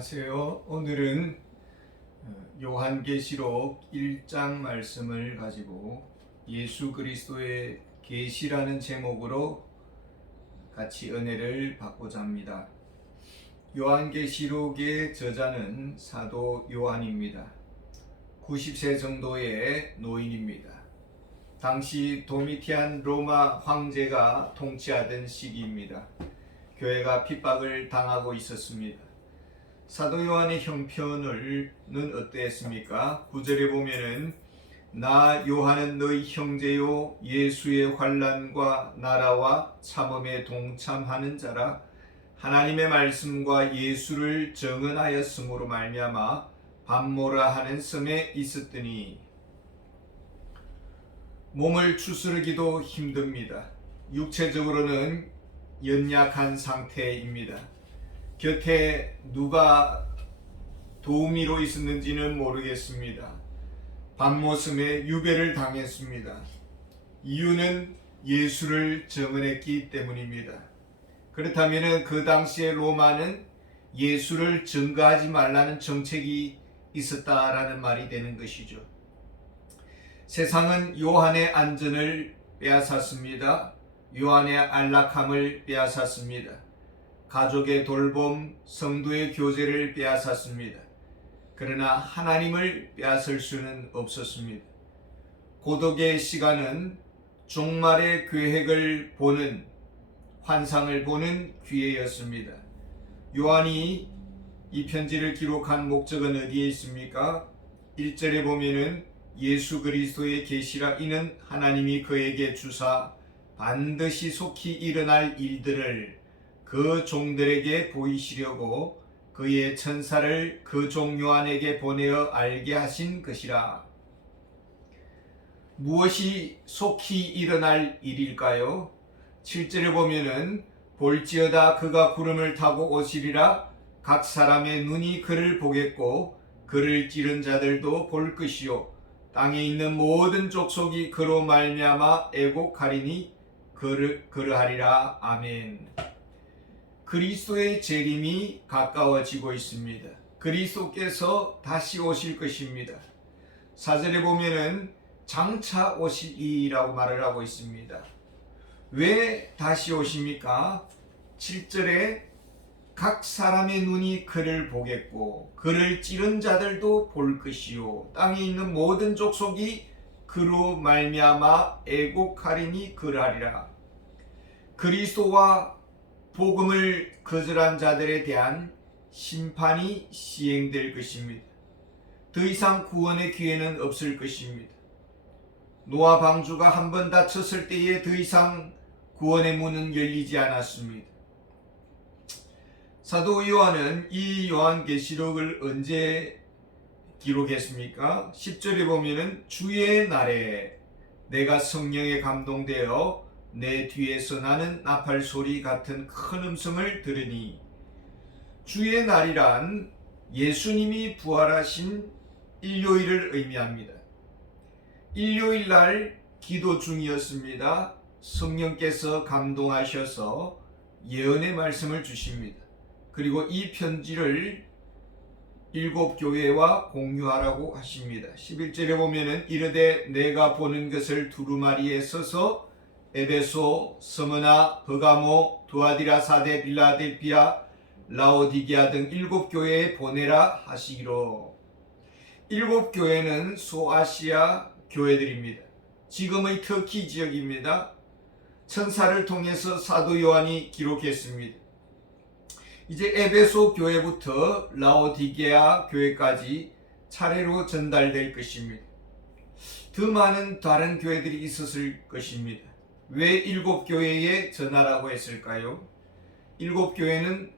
안녕하세요. 오늘은 요한계시록 1장 말씀을 가지고 예수 그리스도의 계시라는 제목으로 같이 은혜를 받고자 합니다. 요한계시록의 저자는 사도 요한입니다. 90세 정도의 노인입니다. 당시 도미티안 로마 황제가 통치하던 시기입니다. 교회가 핍박을 당하고 있었습니다. 사도 요한의 형편은 어땠습니까? 9절에 보면은 나 요한은 너희 형제요 예수의 환난과 나라와 참음에 동참하는 자라 하나님의 말씀과 예수를 증언하였으므로 말미암아 밤모라 하는 섬에 있었더니 몸을 추스르기도 힘듭니다. 육체적으로는 연약한 상태입니다. 곁에 누가 도우미로 있었는지는 모르겠습니다. 밤모섬에 유배를 당했습니다. 이유는 예수를 증언했기 때문입니다. 그렇다면 그 당시에 로마는 예수를 증거하지 말라는 정책이 있었다라는 말이 되는 것이죠. 세상은 요한의 안전을 빼앗았습니다. 요한의 안락함을 빼앗았습니다. 가족의 돌봄, 성도의 교제를 빼앗았습니다. 그러나 하나님을 빼앗을 수는 없었습니다. 고독의 시간은 종말의 계획을 보는, 환상을 보는 기회였습니다. 요한이 이 편지를 기록한 목적은 어디에 있습니까? 1절에 보면은 예수 그리스도의 계시라 이는 하나님이 그에게 주사 반드시 속히 일어날 일들을 그 종들에게 보이시려고 그의 천사를 그 종 요한에게 보내어 알게 하신 것이라. 무엇이 속히 일어날 일일까요? 7절에 보면은 볼지어다 그가 구름을 타고 오시리라. 각 사람의 눈이 그를 보겠고 그를 찌른 자들도 볼 것이요 땅에 있는 모든 족속이 그로 말미암아 애곡하리니 그러하리라. 아멘. 그리스도의 재림이 가까워지고 있습니다. 그리스도께서 다시 오실 것입니다. 4절에 보면은 장차 오시리라고 말을 하고 있습니다. 왜 다시 오십니까? 7절에 각 사람의 눈이 그를 보겠고 그를 찌른 자들도 볼 것이요 땅에 있는 모든 족속이 그로 말미암아 애곡하리니 그러하리라. 그리스도와 복음을 거절한 자들에 대한 심판이 시행될 것입니다. 더 이상 구원의 기회는 없을 것입니다. 노아 방주가 한 번 닫혔을 때에 더 이상 구원의 문은 열리지 않았습니다. 사도 요한은 이 요한계시록을 언제 기록했습니까? 10절에 보면은 주의 날에 내가 성령에 감동되어 내 뒤에서 나는 나팔 소리 같은 큰 음성을 들으니, 주의 날이란 예수님이 부활하신 일요일을 의미합니다. 일요일 날 기도 중이었습니다. 성령께서 감동하셔서 예언의 말씀을 주십니다. 그리고 이 편지를 7교회와 공유하라고 하십니다. 11절에 보면은 이르되 내가 보는 것을 두루마리에 써서 에베소, 스무나, 버가모, 두아디라, 사데, 빌라델피아, 라오디게아 등 7교회에 보내라 하시기로. 7교회는 소아시아 교회들입니다. 지금의 터키 지역입니다. 천사를 통해서 사도 요한이 기록했습니다. 이제 에베소 교회부터 라오디게아 교회까지 차례로 전달될 것입니다. 더 많은 다른 교회들이 있었을 것입니다. 왜 7교회에 전하라고 했을까요? 7교회는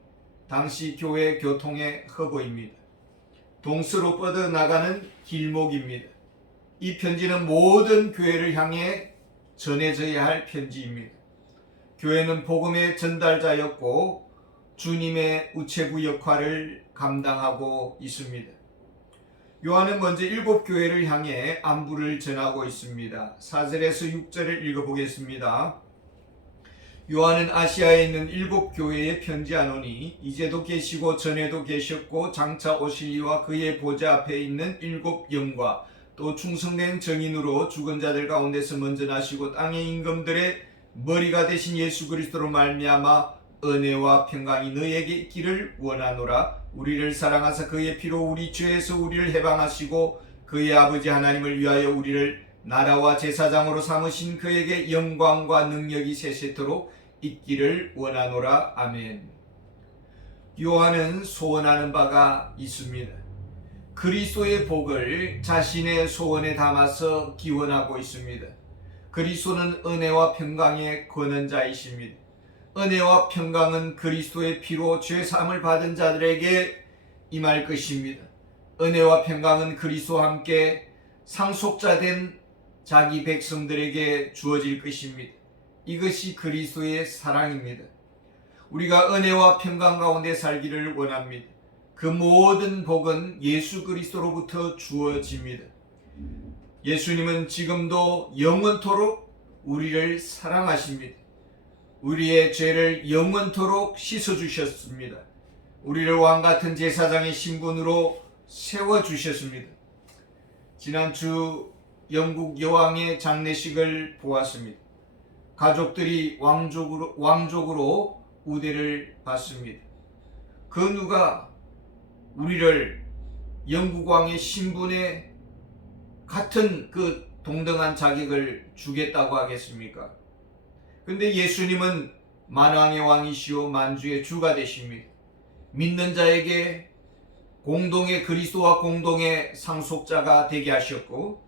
당시 교회 교통의 허브입니다. 동서로 뻗어나가는 길목입니다. 이 편지는 모든 교회를 향해 전해져야 할 편지입니다. 교회는 복음의 전달자였고 주님의 우체부 역할을 감당하고 있습니다. 요한은 먼저 7교회를 향해 안부를 전하고 있습니다. 4절에서 6절을 읽어보겠습니다. 요한은 아시아에 있는 7교회에 편지하노니 이제도 계시고 전에도 계셨고 장차 오실 이와 그의 보좌 앞에 있는 7영과 또 충성된 정인으로 죽은 자들 가운데서 먼저 나시고 땅의 임금들의 머리가 되신 예수 그리스도로 말미암아 은혜와 평강이 너에게 있기를 원하노라. 우리를 사랑하사 그의 피로 우리 죄에서 우리를 해방하시고 그의 아버지 하나님을 위하여 우리를 나라와 제사장으로 삼으신 그에게 영광과 능력이 세세토록 있기를 원하노라. 아멘. 요한은 소원하는 바가 있습니다. 그리스도의 복을 자신의 소원에 담아서 기원하고 있습니다. 그리스도는 은혜와 평강의 권원자이십니다. 은혜와 평강은 그리스도의 피로 죄사함을 받은 자들에게 임할 것입니다. 은혜와 평강은 그리스도와 함께 상속자 된 자기 백성들에게 주어질 것입니다. 이것이 그리스도의 사랑입니다. 우리가 은혜와 평강 가운데 살기를 원합니다. 그 모든 복은 예수 그리스도로부터 주어집니다. 예수님은 지금도 영원토록 우리를 사랑하십니다. 우리의 죄를 영원토록 씻어주셨습니다. 우리를 왕같은 제사장의 신분으로 세워주셨습니다. 지난주 영국 여왕의 장례식을 보았습니다. 가족들이 왕족으로 우대를 받습니다. 그 누가 우리를 영국 왕의 신분에 같은 그 동등한 자격을 주겠다고 하겠습니까? 근데 예수님은 만왕의 왕이시오 만주의 주가 되십니다. 믿는 자에게 공동의 그리스도와 공동의 상속자가 되게 하셨고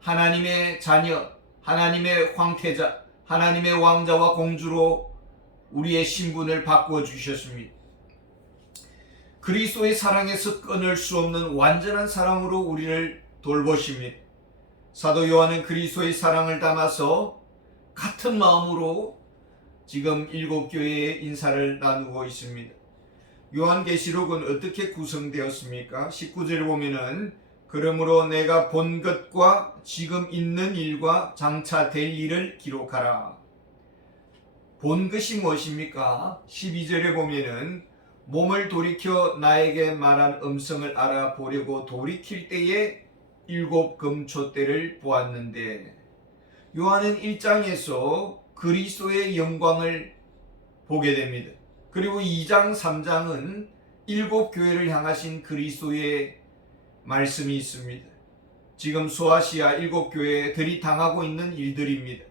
하나님의 자녀, 하나님의 황태자, 하나님의 왕자와 공주로 우리의 신분을 바꾸어 주셨습니다. 그리스도의 사랑에서 끊을 수 없는 완전한 사랑으로 우리를 돌보십니다. 사도 요한은 그리스도의 사랑을 담아서 같은 마음으로 지금 7교회에 인사를 나누고 있습니다. 요한계시록은 어떻게 구성되었습니까? 19절을 보면은 그러므로 내가 본 것과 지금 있는 일과 장차 될 일을 기록하라. 본 것이 무엇입니까? 12절에 보면은 몸을 돌이켜 나에게 말한 음성을 알아보려고 돌이킬 때에 7 금초대를 보았는데 요한은 1장에서 그리스도의 영광을 보게 됩니다. 그리고 2장, 3장은 7교회를 향하신 그리스도의 말씀이 있습니다. 지금 소아시아 7교회들이 당하고 있는 일들입니다.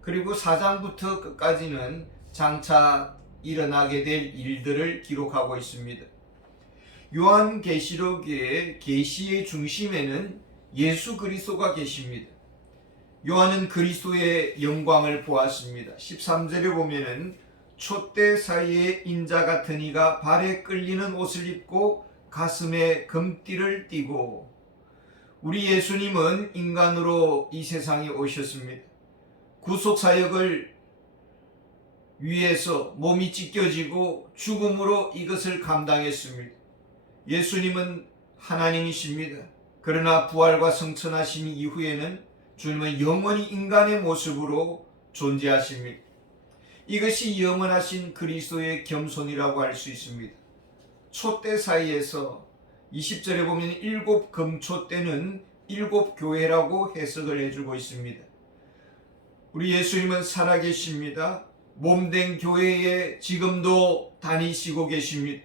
그리고 4장부터 끝까지는 장차 일어나게 될 일들을 기록하고 있습니다. 요한계시록의 계시의 중심에는 예수 그리스도가 계십니다. 요한은 그리스도의 영광을 보았습니다. 13절에 보면은 촛대 사이에 인자 같은 이가 발에 끌리는 옷을 입고 가슴에 금띠를 띠고 우리 예수님은 인간으로 이 세상에 오셨습니다. 구속사역을 위해서 몸이 찢겨지고 죽음으로 이것을 감당했습니다. 예수님은 하나님이십니다. 그러나 부활과 성천하신 이후에는 주님은 영원히 인간의 모습으로 존재하십니다. 이것이 영원하신 그리스도의 겸손이라고 할 수 있습니다. 촛대 사이에서 20절에 보면 7 금초대는 7교회라고 해석을 해주고 있습니다. 우리 예수님은 살아계십니다. 몸된 교회에 지금도 다니시고 계십니다.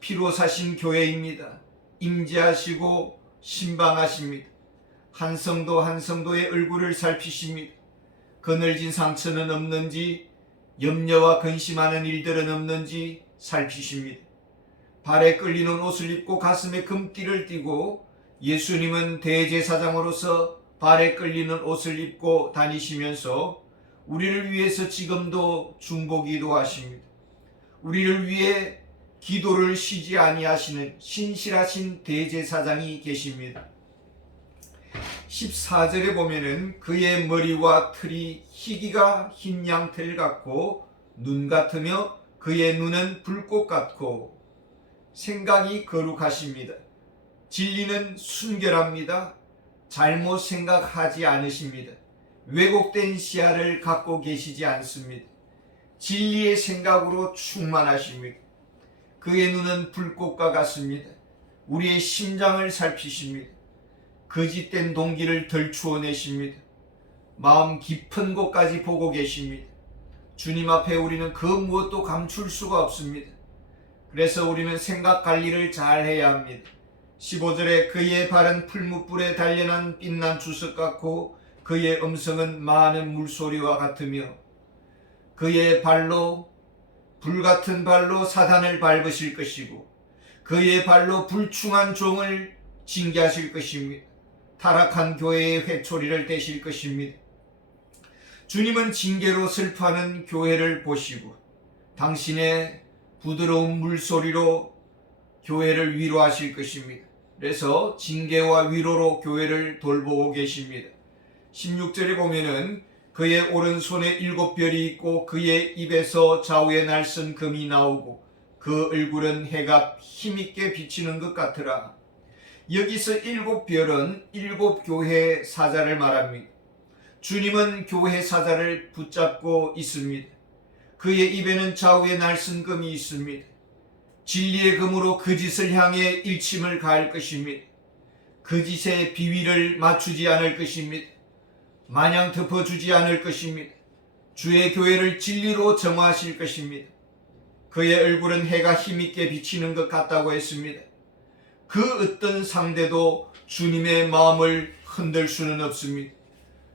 피로 사신 교회입니다. 임재하시고 신방하십니다. 한 성도 한 성도의 얼굴을 살피십니다. 그늘진 상처는 없는지 염려와 근심하는 일들은 없는지 살피십니다. 발에 끌리는 옷을 입고 가슴에 금띠를 띠고 예수님은 대제사장으로서 발에 끌리는 옷을 입고 다니시면서 우리를 위해서 지금도 중보기도 하십니다. 우리를 위해 기도를 쉬지 아니하시는 신실하신 대제사장이 계십니다. 14절에 보면은 그의 머리와 털이 희기가 흰 양털 같고 눈 같으며 그의 눈은 불꽃 같고 생각이 거룩하십니다. 진리는 순결합니다. 잘못 생각하지 않으십니다. 왜곡된 시야를 갖고 계시지 않습니다. 진리의 생각으로 충만하십니다. 그의 눈은 불꽃과 같습니다. 우리의 심장을 살피십니다. 거짓된 동기를 덜추어내십니다. 마음 깊은 곳까지 보고 계십니다. 주님 앞에 우리는 그 무엇도 감출 수가 없습니다. 그래서 우리는 생각 관리를 잘 해야 합니다. 15절에 그의 발은 풀무불에 단련한 빛난 주석 같고 그의 음성은 많은 물소리와 같으며 그의 발로 불같은 발로 사단을 밟으실 것이고 그의 발로 불충한 종을 징계하실 것입니다. 타락한 교회의 회초리를 대실 것입니다. 주님은 징계로 슬퍼하는 교회를 보시고 당신의 부드러운 물소리로 교회를 위로하실 것입니다. 그래서 징계와 위로로 교회를 돌보고 계십니다. 16절에 보면은 그의 오른손에 7별이 있고 그의 입에서 좌우에 날선 금이 나오고 그 얼굴은 해가 힘있게 비치는 것 같으라. 여기서 7별은 7교회 사자를 말합니다. 주님은 교회 사자를 붙잡고 있습니다. 그의 입에는 좌우에 날선 금이 있습니다. 진리의 금으로 거짓을 향해 일침을 가할 것입니다. 거짓의 비위를 맞추지 않을 것입니다. 마냥 덮어주지 않을 것입니다. 주의 교회를 진리로 정화하실 것입니다. 그의 얼굴은 해가 힘있게 비치는 것 같다고 했습니다. 그 어떤 상대도 주님의 마음을 흔들 수는 없습니다.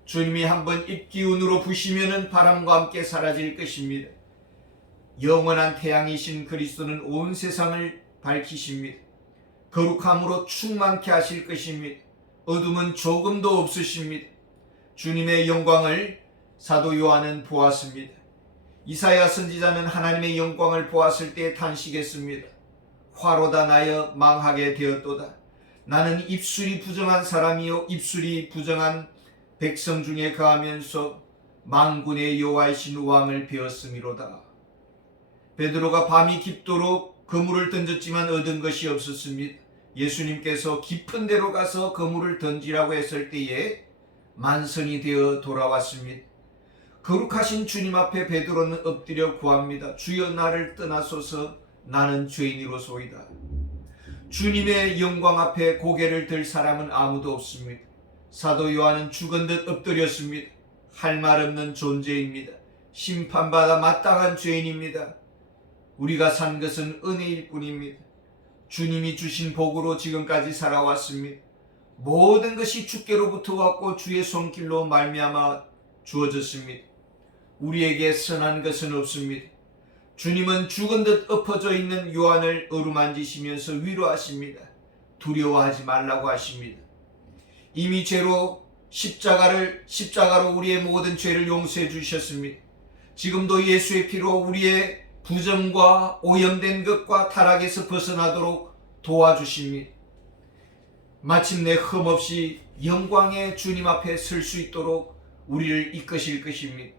주님이 한번 입기운으로 부시면은 바람과 함께 사라질 것입니다. 영원한 태양이신 그리스도는 온 세상을 밝히십니다. 거룩함으로 충만케 하실 것입니다. 어둠은 조금도 없으십니다. 주님의 영광을 사도 요한은 보았습니다. 이사야 선지자는 하나님의 영광을 보았을 때 탄식했습니다. 화로다 나여 망하게 되었도다. 나는 입술이 부정한 사람이요 입술이 부정한 백성 중에 거하면서 만군의 여호와이신 왕을 배웠음이로다. 베드로가 밤이 깊도록 그물을 던졌지만 얻은 것이 없었습니다. 예수님께서 깊은 데로 가서 그물을 던지라고 했을 때에 만선이 되어 돌아왔습니다. 거룩하신 주님 앞에 베드로는 엎드려 구합니다. 주여 나를 떠나소서 나는 죄인이로소이다. 주님의 영광 앞에 고개를 들 사람은 아무도 없습니다. 사도 요한은 죽은 듯 엎드렸습니다. 할 말 없는 존재입니다. 심판받아 마땅한 죄인입니다. 우리가 산 것은 은혜일 뿐입니다. 주님이 주신 복으로 지금까지 살아왔습니다. 모든 것이 주께로부터 왔고 주의 손길로 말미암아 주어졌습니다. 우리에게 선한 것은 없습니다. 주님은 죽은 듯 엎어져 있는 요한을 어루만지시면서 위로하십니다. 두려워하지 말라고 하십니다. 이미 죄로 십자가로 우리의 모든 죄를 용서해 주셨습니다. 지금도 예수의 피로 우리의 부정과 오염된 것과 타락에서 벗어나도록 도와주십니다. 마침내 흠없이 영광의 주님 앞에 설 수 있도록 우리를 이끄실 것입니다.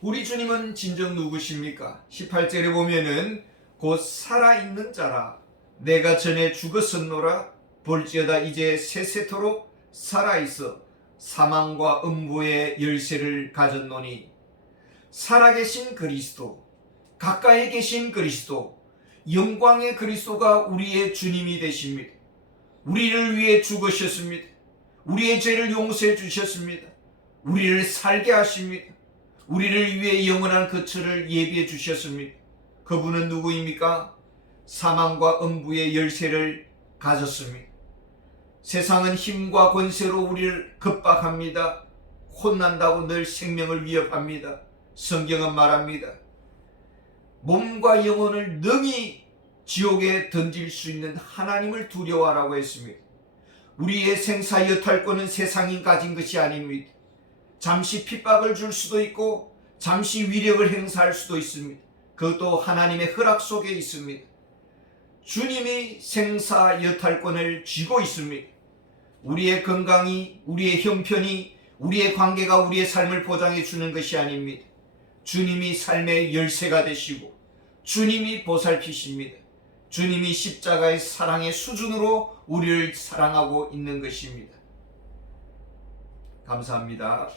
우리 주님은 진정 누구십니까? 18절에 보면은 곧 살아있는 자라 내가 전에 죽었었노라 볼지어다 이제 세세토록 살아있어 사망과 음부의 열쇠를 가졌노니. 살아계신 그리스도, 가까이 계신 그리스도, 영광의 그리스도가 우리의 주님이 되십니다. 우리를 위해 죽으셨습니다. 우리의 죄를 용서해 주셨습니다. 우리를 살게 하십니다. 우리를 위해 영원한 거처를 예비해 주셨습니다. 그분은 누구입니까? 사망과 음부의 열쇠를 가졌습니다. 세상은 힘과 권세로 우리를 겁박합니다. 혼난다고 늘 생명을 위협합니다. 성경은 말합니다. 몸과 영혼을 능히 지옥에 던질 수 있는 하나님을 두려워하라고 했습니다. 우리의 생사 여탈권은 세상이 가진 것이 아닙니다. 잠시 핍박을 줄 수도 있고 잠시 위력을 행사할 수도 있습니다. 그것도 하나님의 허락 속에 있습니다. 주님이 생사 여탈권을 쥐고 있습니다. 우리의 건강이, 우리의 형편이, 우리의 관계가 우리의 삶을 보장해 주는 것이 아닙니다. 주님이 삶의 열쇠가 되시고 주님이 보살피십니다. 주님이 십자가의 사랑의 수준으로 우리를 사랑하고 있는 것입니다. 감사합니다.